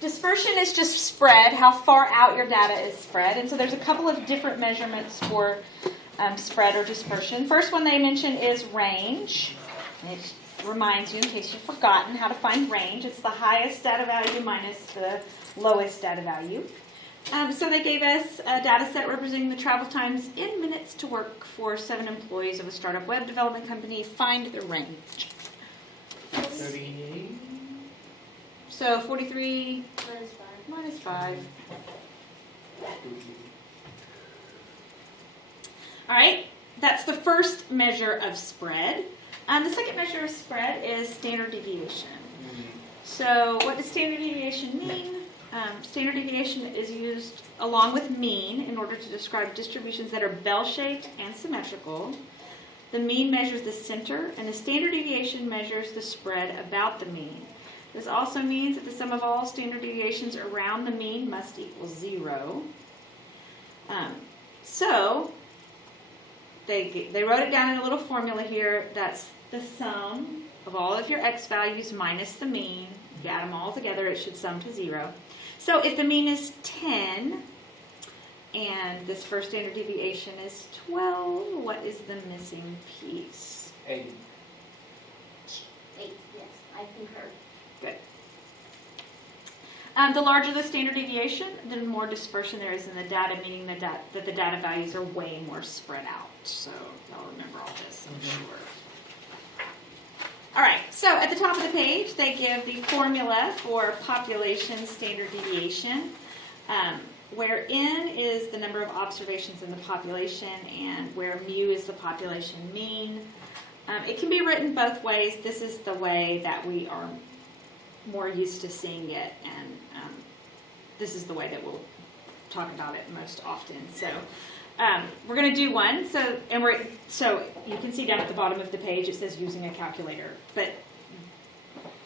Dispersion is just spread, how far out your data is spread. And so there's a couple of different measurements for spread or dispersion. First one they mention is range. It reminds you, in case you've forgotten, how to find range. It's the highest data value minus the lowest data value. So they gave us a data set representing the travel times in minutes to work for 7 employees of a startup web development company. Find the range. 38. So 43 minus 5. All right, that's the first measure of spread. The second measure of spread is standard deviation. So what does standard deviation mean? Standard deviation is used along with mean in order to describe distributions that are bell-shaped and symmetrical. The mean measures the center, and the standard deviation measures the spread about the mean. This also means that the sum of all standard deviations around the mean must equal 0. So they wrote it down in a little formula here. That's the sum of all of your x values minus the mean. You add them all together, it should sum to 0. So if the mean is 10 and this first standard deviation is 12, what is the missing piece? 8. 8, yes, I concur. Good. The larger the standard deviation, the more dispersion there is in the data, meaning that the data values are way more spread out. So y'all remember all this, I'm sure. All right, so at the top of the page, they give the formula for population standard deviation, where n is the number of observations in the population and where mu is the population mean. It can be written both ways. This is the way that we are more used to seeing it, and this is the way that we'll talk about it most often. So we're going to do one. So you can see down at the bottom of the page it says using a calculator, but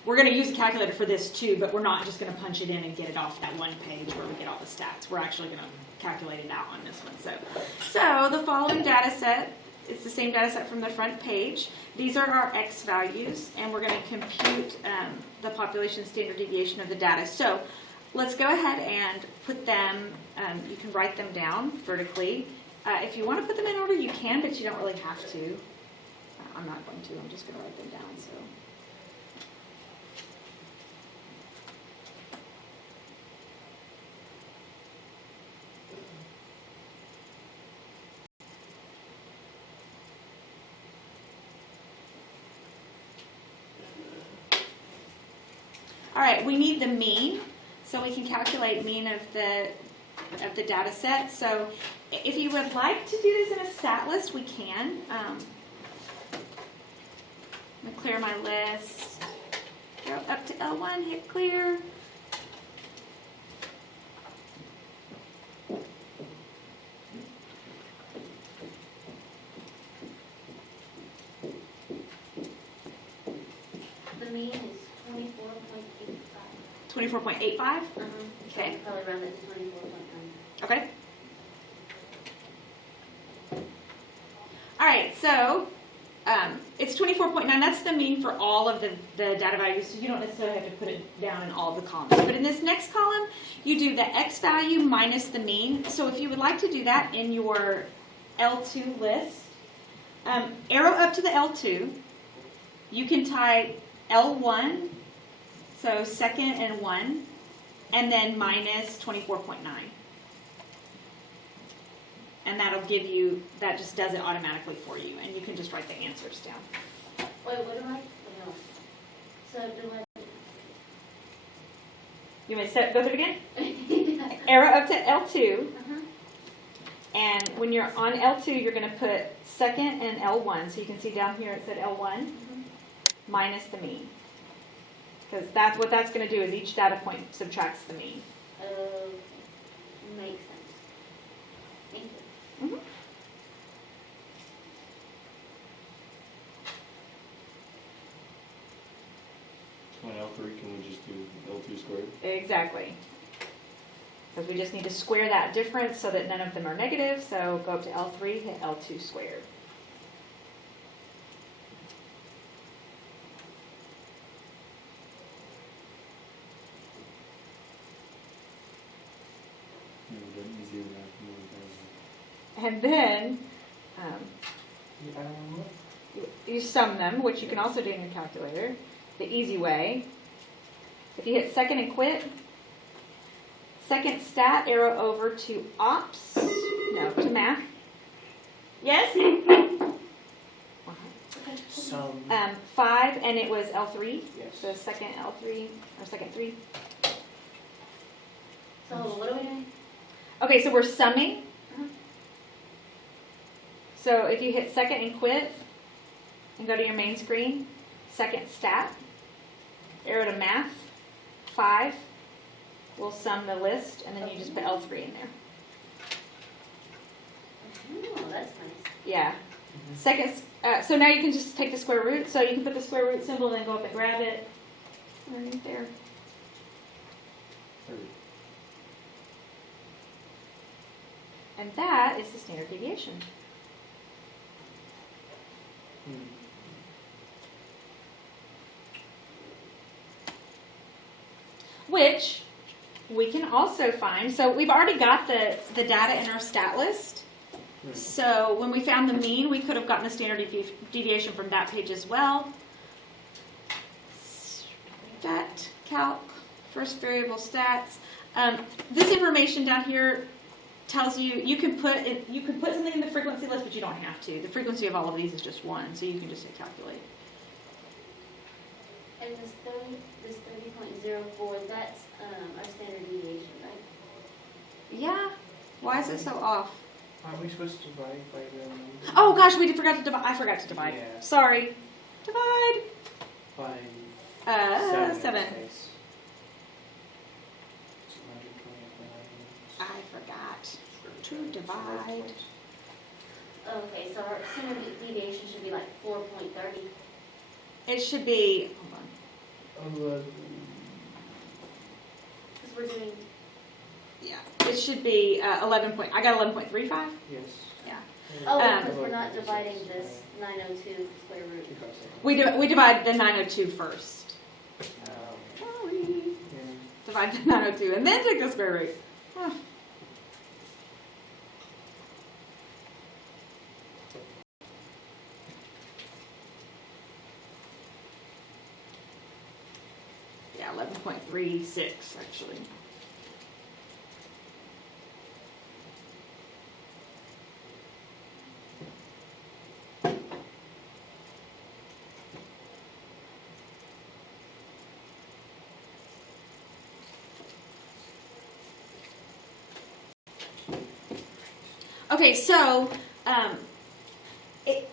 we're going to use a calculator for this too. But we're not just going to punch it in and get it off that one page where we get all the stats. We're actually going to calculate it out on this one. So the following data set. It's the same data set from the front page. These are our x values, and we're going to compute the population standard deviation of the data. So let's go ahead and put them, you can write them down vertically. If you want to put them in order, you can, but you don't really have to. I'm not going to. I'm just going to write them down. So. All right, we need the mean, so we can calculate mean of the data set. So if you would like to do this in a stat list, we can. I'm going to clear my list. Go up to L1, hit clear. The mean is 24.85. 24.85? Okay. Probably round it to 24.9. Okay. All right, so it's 24.9. That's the mean for all of the data values, so you don't necessarily have to put it down in all the columns. But in this next column, you do the x value minus the mean. So if you would like to do that in your L2 list, arrow up to the L2. You can type L1, so second and 1, and then minus 24.9. And that'll give you, that just does it automatically for you, and you can just write the answers down. Wait, what do I? No. So do I? You want to go through it again? Arrow up to L2, and when you're on L2, you're going to put second and L1. So you can see down here it said L1 minus the mean. Because that's what that's going to do is each data point subtracts the mean. Makes sense. Thank you. Mm-hmm. On L3, can we just do L2 squared? Exactly. Because we just need to square that difference so that none of them are negative. So go up to L3, hit L2 squared. And then You add one more? you sum them, which you can also do in your calculator, the easy way. If you hit second and quit, second stat, arrow over to ops, no, to math. Yes? Some. 5, and it was L3, Yes. so second L3, or second 3. So what are we doing? Okay, so we're summing. Uh-huh. So if you hit second and quit, and go to your main screen, second stat, arrow to math, 5, we'll sum the list, and then you just put L3 in there. Oh, that's nice. Yeah. Second, so now you can just take the square root, so you can put the square root symbol and then go up and grab it right there. And that is the standard deviation. Which we can also find. So we've already got the data in our stat list. So when we found the mean, we could have gotten the standard deviation from that page as well. Stat calc, first variable stats. This information down here tells you you can put something in the frequency list, but you don't have to. The frequency of all of these is just 1, so you can just hit calculate. And this 30.04, that's our standard deviation, right? Yeah. Why is it so off? Aren't we supposed to divide by the... Oh gosh, forgot to divide. I forgot to divide. Yeah. Sorry. Divide. By 7. 7. in this case. 220. I forgot to divide. Okay, so our standard deviation should be like 4.30. It should be. Hold on. Because we're doing... Yeah. It should be 11 point. I got 11.35. Yes. Yeah. Oh, Um, because we're not dividing this 902 square root. We divide the 902 first. Yeah. Divide the 902 and then take the square root. Huh. Yeah, 11.36 actually. Okay, so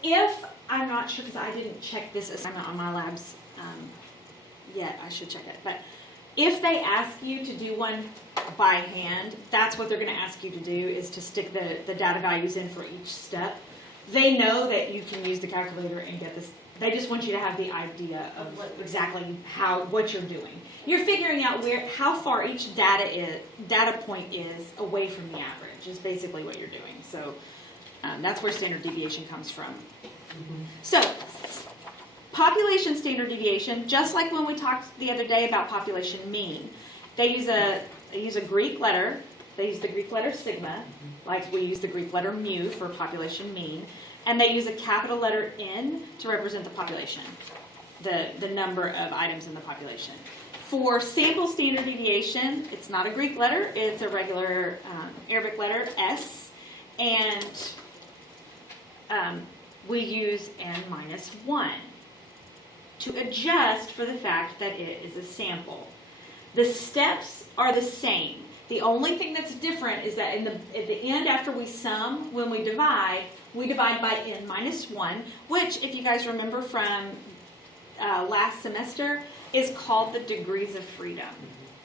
if I'm not sure, because I didn't check this assignment on my labs yet, I should check it. But if they ask you to do one by hand, that's what they're going to ask you to do, is to stick the data values in for each step. They know that you can use the calculator and get this. They just want you to have the idea of exactly what you're doing. You're figuring out how far each data point is away from the average, is basically what you're doing. So that's where standard deviation comes from. So population standard deviation, just like when we talked the other day about population mean, they use a Greek letter. They use the Greek letter sigma, like we use the Greek letter mu for population mean, and they use a capital letter N to represent the population, the number of items in the population. For sample standard deviation, it's not a Greek letter, it's a regular Arabic letter, S, and we use N-1 to adjust for the fact that it is a sample. The steps are the same. The only thing that's different is that at the end, after we sum, when we divide by N-1, which, if you guys remember from last semester, is called the degrees of freedom.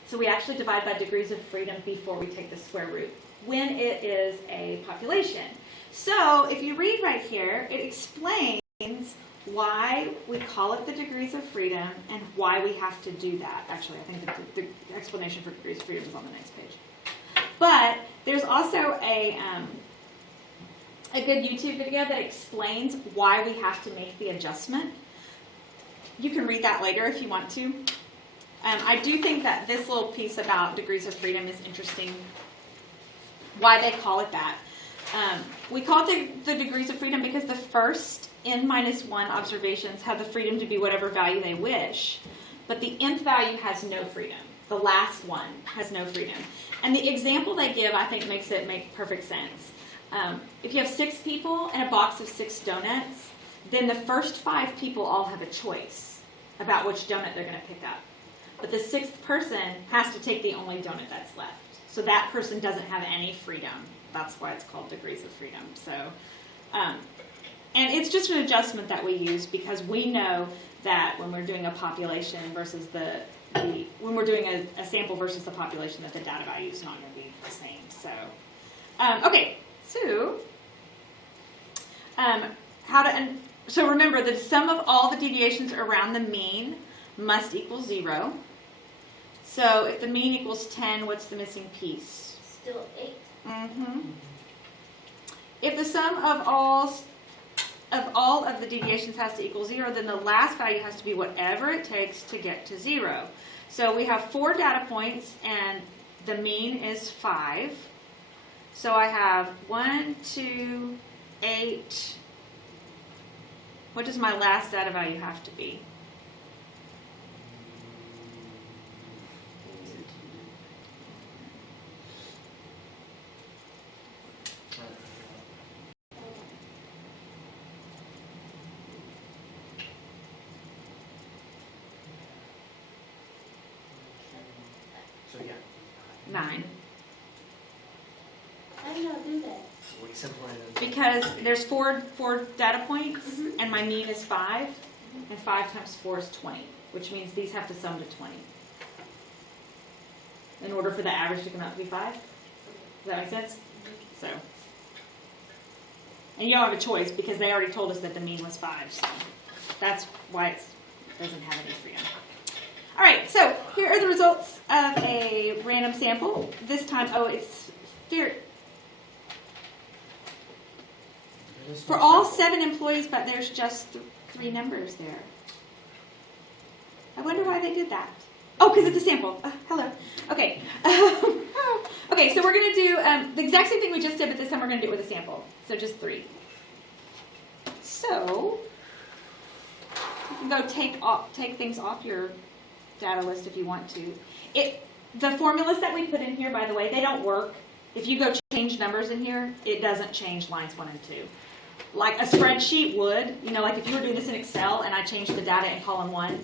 So we actually divide by degrees of freedom before we take the square root, when it is a population. So if you read right here, it explains why we call it the degrees of freedom and why we have to do that. Actually, I think the explanation for degrees of freedom is on the next page. But there's also a good YouTube video that explains why we have to make the adjustment. You can read that later if you want to. I do think that this little piece about degrees of freedom is interesting, why they call it that. We call it the degrees of freedom because the first n-1 observations have the freedom to be whatever value they wish, but the nth value has no freedom. The last one has no freedom. And the example they give, I think, makes it make perfect sense. If you have 6 people and a box of 6 donuts, then the first 5 people all have a choice about which donut they're going to pick up. But the 6th person has to take the only donut that's left. So that person doesn't have any freedom. That's why it's called degrees of freedom. So, and it's just an adjustment that we use because we know that when we're doing a population versus when we're doing a sample versus the population, that the data value is not going to be the same. So, okay, so so remember the sum of all the deviations around the mean must equal 0. So if the mean equals 10, what's the missing piece? Still 8. Mm-hmm. If the sum of all of the deviations has to equal 0, then the last value has to be whatever it takes to get to 0. So we have 4 data points, and the mean is 5. So I have 1, 2, 8. What does my last data value have to be? So yeah, 9. How do y'all do that? we simplify it. Because there's four data points, Mhm. and my mean is 5, and 5 times 4 is 20, which means these have to sum to 20 in order for the average to come out to be 5. Does that make sense? So, and you don't have a choice because they already told us that the mean was 5, so that's why it doesn't have any freedom. All right, so here are the results of a random sample. This time, it's for all 7 employees, but there's just 3 numbers there. I wonder why they did that. Oh, because it's a sample. Hello. Okay. Okay, so we're going to do the exact same thing we just did, but this time we're going to do it with a sample. So just 3. So you can go take things off your data list if you want to. The formulas that we put in here, by the way, they don't work. If you go change numbers in here, it doesn't change lines 1 and 2. Like a spreadsheet would, like if you were doing this in Excel and I changed the data in column 1,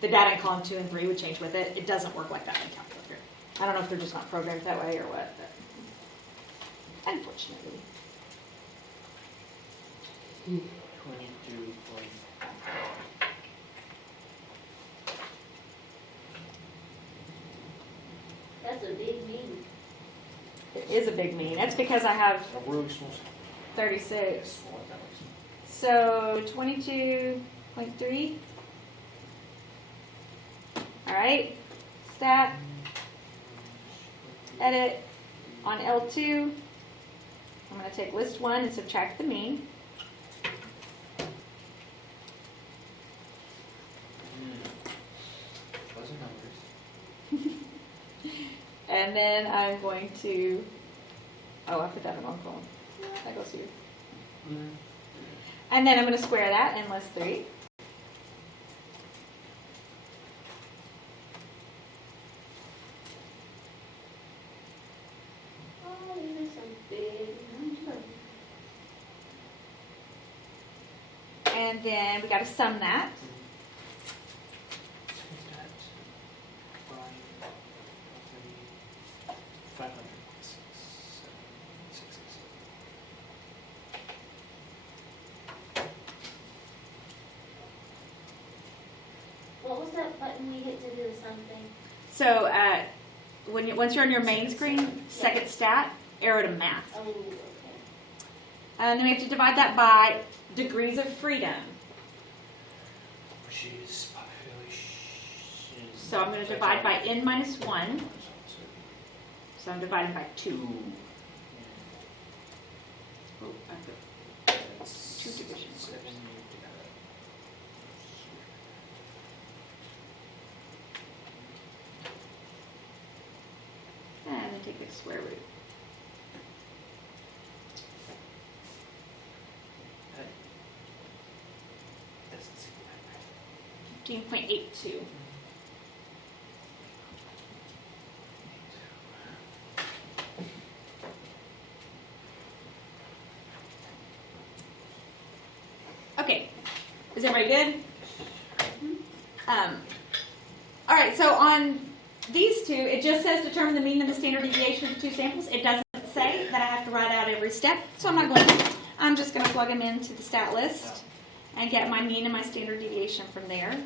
the data in column 2 and 3 would change with it. It doesn't work like that in Calculator. I don't know if they're just not programmed that way or what, but unfortunately. 22 point. That's a big mean. It is a big mean. That's because I have A really small. 36. Well, that makes sense. So 22.3. All right. Stat. Edit. On L2, I'm going to take list 1 and subtract the mean. Those are numbers. And then I'm going to, I put that in the wrong column. That goes here. And then I'm going to square that in list 3. Oh, these are some big numbers. And then we got to sum that. Is that 500, 6, 7, 6. What was that button we hit to do something? So once you're on your main screen, second stat, arrow to math. Oh, okay. And then we have to divide that by degrees of freedom. Which is population. So I'm going to divide by n-1. So I'm dividing by 2. Oh, I put 2 divisions. And then take the square root. 15.82. Okay, is everybody good? All right, so on these two, it just says determine the mean and the standard deviation of the two samples. It doesn't say that I have to write out every step, so I'm not going to. I'm just going to plug them into the stat list and get my mean and my standard deviation from there.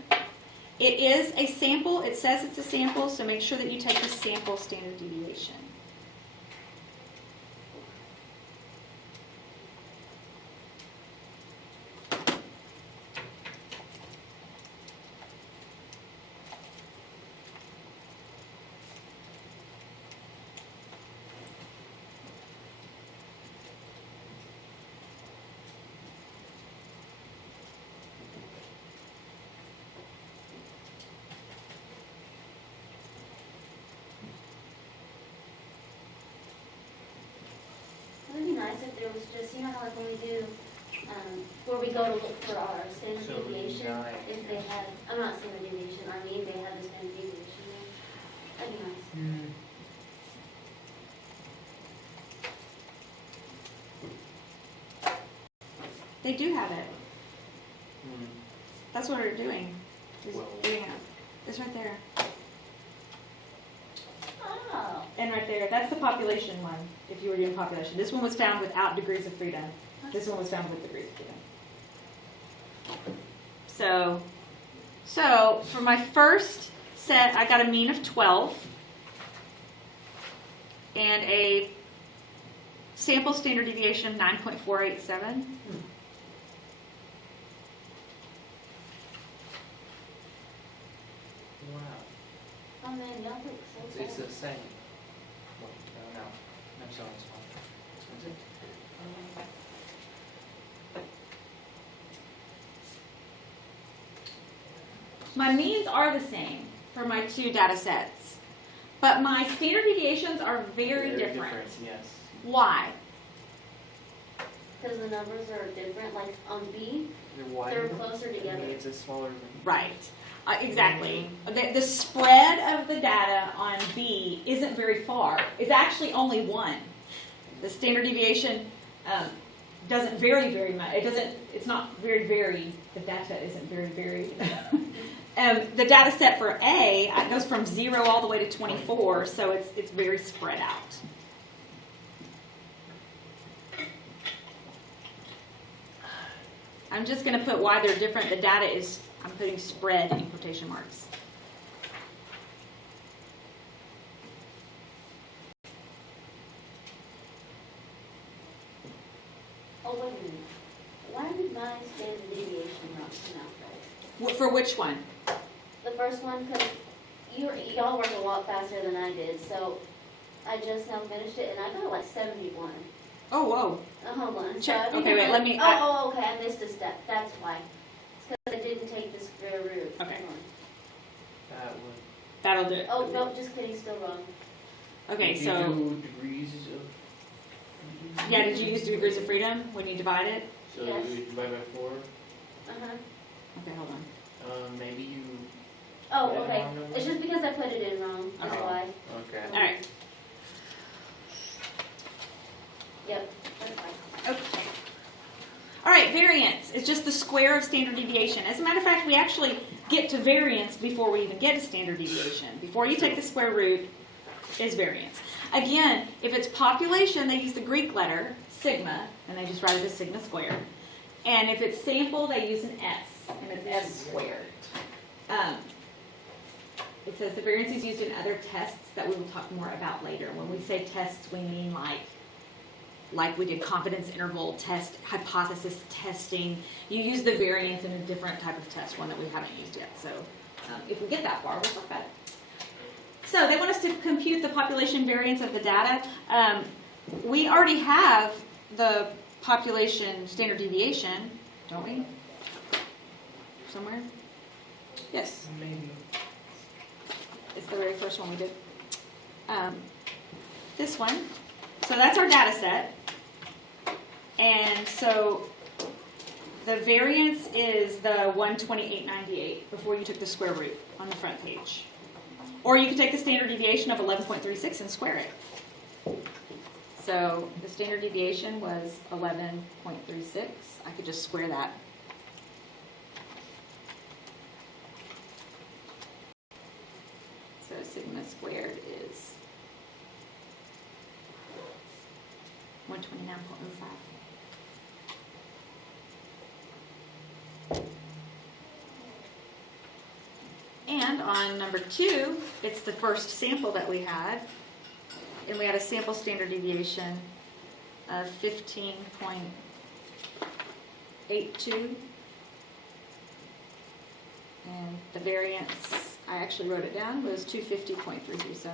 It is a sample. It says it's a sample, so make sure that you take the sample standard deviation. It would be nice if there was just, you know how like when we do, where we go to look for our standard So deviation, nine. if they had, I'm not standard deviation, I mean they had the standard deviation there. That'd be nice. They do have it. That's what we're doing. Is Well. doing it. It's right there. Oh. And right there, that's the population one, if you were doing population. This one was found without degrees of freedom. This one was found with degrees of freedom. So for my first set, I got a mean of 12 and a sample standard deviation of 9.487. Wow. Oh man, y'all look so It's sad. the same. Wait, no. I'm sorry, it's fine. This one's it. My means are the same for my two data sets, but my standard deviations are very different. Yes. Why? Because the numbers are different, like on B, They're wider. they're closer together. It's a smaller than. Right. Exactly. The spread of the data on B isn't very far. It's actually only one. The standard deviation doesn't vary very much. It's not very, the data isn't very. The data set for A goes from 0 all the way to 24, so it's very spread out. I'm just going to put why they're different. The data is, I'm putting spread in quotation marks. Oh, wait a minute. Why did my standard deviation not come out right? For which one? The first one, because y'all worked a lot faster than I did, so I just now finished it, and I got like 71. Oh, whoa. Hold on. Check. So I Okay, wait, let me- okay, I missed a step. That's why. It's because I didn't take the square root. Okay. Hold on. That would. That'll do it. Oh, no, just kidding, still wrong. Okay, Did so, you do degrees of. yeah, did you use degrees of freedom when you divide it? So Yes. you divide by 4. Uh-huh. Okay, hold on. Maybe you. Oh, Yeah, okay. wrong number? It's just because I put it in wrong. That's Oh. why. Okay. All right. Yep, that's fine. Okay. All right, variance is just the square of standard deviation. As a matter of fact, we actually get to variance before we even get to standard deviation. Before you take the square root is variance. Again, if it's population, they use the Greek letter, sigma, and they just write it as sigma squared. And if it's sample, they use an S, and it's S squared. It says the variance is used in other tests that we will talk more about later. When we say tests, we mean like we did confidence interval test, hypothesis testing. You use the variance in a different type of test, one that we haven't used yet. So if we get that far, we'll talk about it. So they want us to compute the population variance of the data. We already have the population standard deviation, don't we? Somewhere? Yes. Maybe. It's the very first one we did. This one. So that's our data set. And so The variance is the 128.98 before you took the square root on the front page. Or you could take the standard deviation of 11.36 and square it. So the standard deviation was 11.36. I could just square that. So sigma squared is 129.05. And on number 2, it's the first sample that we had. And we had a sample standard deviation of 15.82. And the variance, I actually wrote it down, was 250.337.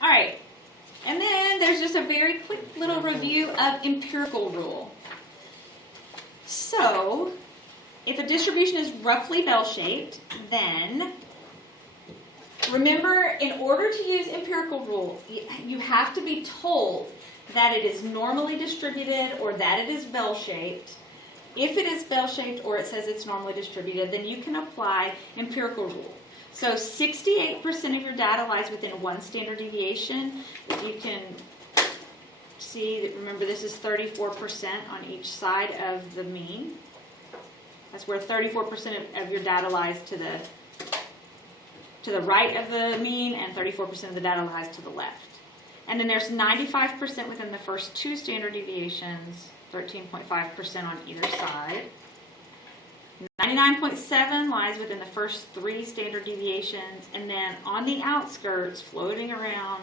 All right, and then there's just a very quick little review of empirical rule. So, if a distribution is roughly bell-shaped, then remember, in order to use empirical rule, you have to be told that it is normally distributed or that it is bell-shaped. If it is bell-shaped or it says it's normally distributed, then you can apply empirical rule. So 68% of your data lies within one standard deviation. You can see that, remember, this is 34% on each side of the mean. That's where 34% of your data lies to the right of the mean, and 34% of the data lies to the left. And then there's 95% within the first 2 standard deviations, 13.5% on either side. 99.7 lies within the first 3 standard deviations, and then on the outskirts, floating around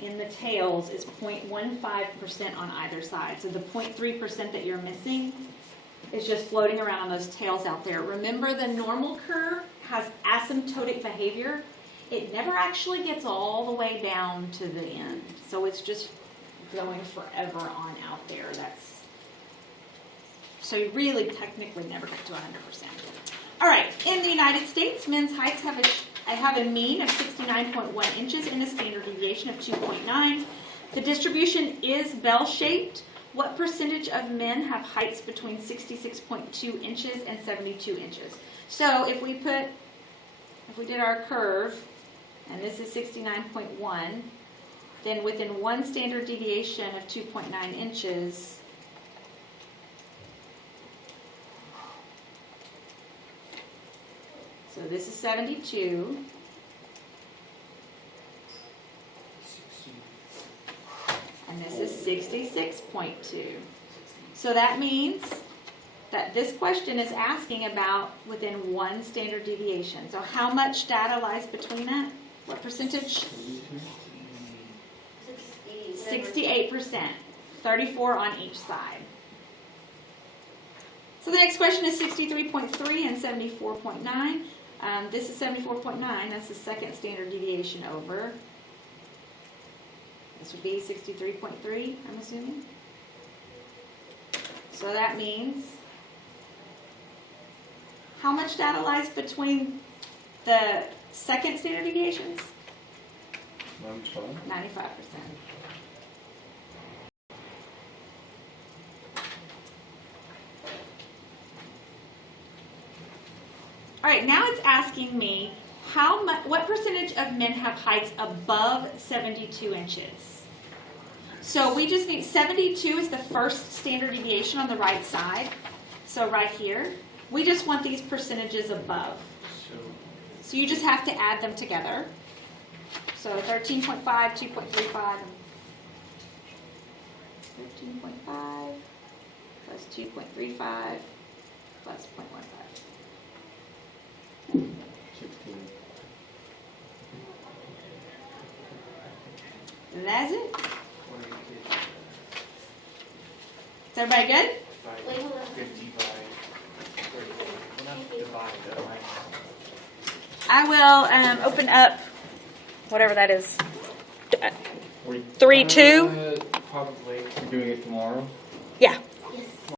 in the tails, is 0.15% on either side. So the 0.3% that you're missing is just floating around on those tails out there. Remember, the normal curve has asymptotic behavior. It never actually gets all the way down to the end. So it's just going forever on out there. So you really technically never get to 100%. All right, in the United States, men's heights have a mean of 69.1 inches and a standard deviation of 2.9. The distribution is bell-shaped. What percentage of men have heights between 66.2 inches and 72 inches? So if we did our curve, and this is 69.1, then within one standard deviation of 2.9 inches, so this is 72, and this is 66.2. So that means that this question is asking about within one standard deviation. So how much data lies between that? What percentage? 68%. 34 on each side. So the next question is 63.3 and 74.9. This is 74.9. That's the second standard deviation over. This would be 63.3, I'm assuming. So that means how much data lies between the second standard deviations? 95%. All right, now it's asking me what percentage of men have heights above 72 inches? So we just need 72 is the first standard deviation on the right side. So right here, we just want these percentages above. So you just have to add them together. So 13.5, 2.35, 13.5 plus 2.35 plus 0.15. 16. That's it. Is everybody good? Wait, hold on. 50 by 30. We'll not divide that, right? I will open up whatever that is. 3, 3, 2. Probably. You're doing it tomorrow? Yeah.